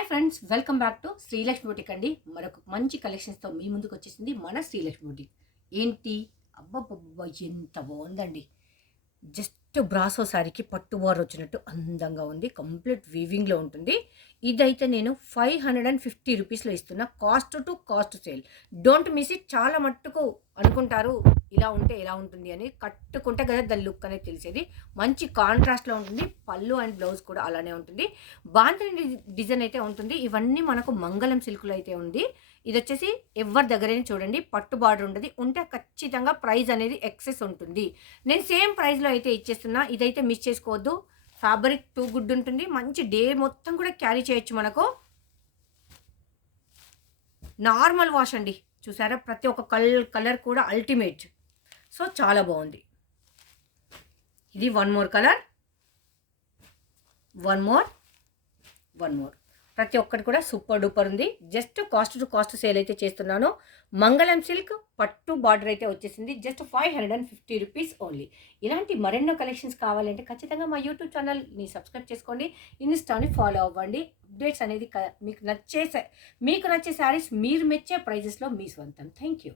Hi friends, welcome back to Srilakshmi boutique అండి. మరొక మంచి కలెక్షన్స్తో మీ ముందుకు వచ్చేసింది మన శ్రీలక్ష్మి బొటిక్. ఏంటి అబ్బబ్బబ్బా, ఎంత బాగుందండి! జస్ట్ బ్రాసో శారీకి పట్టు బార్డర్ వచ్చినట్టు అందంగా ఉంది. కంప్లీట్ వీవింగ్లో ఉంటుంది. ఇదైతే నేను 550 రూపీస్లో ఇస్తున్నా. Cost to cost sale. Don't miss it. చాలా మట్టుకు అనుకుంటారు ఇలా ఉంటే ఎలా ఉంటుంది అని. కట్టుకుంటే కదా దాని లుక్ అనేది తెలిసేది. మంచి కాంట్రాస్ట్లో ఉంటుంది. పళ్ళు అండ్ బ్లౌజ్ కూడా అలానే ఉంటుంది. బాంధని డిజైన్ అయితే ఉంటుంది. ఇవన్నీ మనకు మంగళం సిల్క్లో అయితే ఉంది. ఇది వచ్చేసి ఎవరి దగ్గరైనా చూడండి, పట్టు బార్డర్ ఉండదు. ఉంటే ఖచ్చితంగా ప్రైస్ అనేది ఎక్సెస్ ఉంటుంది. నేను సేమ్ ప్రైస్లో అయితే ఇచ్చేస్తున్నా. ఇదైతే మిస్ చేసుకోవద్దు. ఫ్యాబ్రిక్ టూ గుడ్ ఉంటుంది. మంచి డే మొత్తం కూడా క్యారీ చేయొచ్చు. మనకు నార్మల్ వాష్ అండి. చూసారా, ప్రతి ఒక్క కలర్ కూడా అల్టిమేట్. సో చాలా బాగుంది. ఇది one more colour, one more. ప్రతి ఒక్కటి కూడా సూపర్ డూపర్ ఉంది. Just cost to cost sale అయితే చేస్తున్నాను. మంగళం సిల్క్ పట్టు బార్డర్ అయితే వచ్చేసింది. Just 550 rupees only. ఇలాంటి మరెన్నో కలెక్షన్స్ కావాలంటే ఖచ్చితంగా మా యూట్యూబ్ ఛానల్ని సబ్స్క్రైబ్ చేసుకోండి. ఇన్స్టాని ఫాలో అవ్వండి. అప్డేట్స్ అనేది మీకు నచ్చే శారీస్ మీరు మెచ్చే ప్రైజెస్లో మీ సొంతం. Thank you.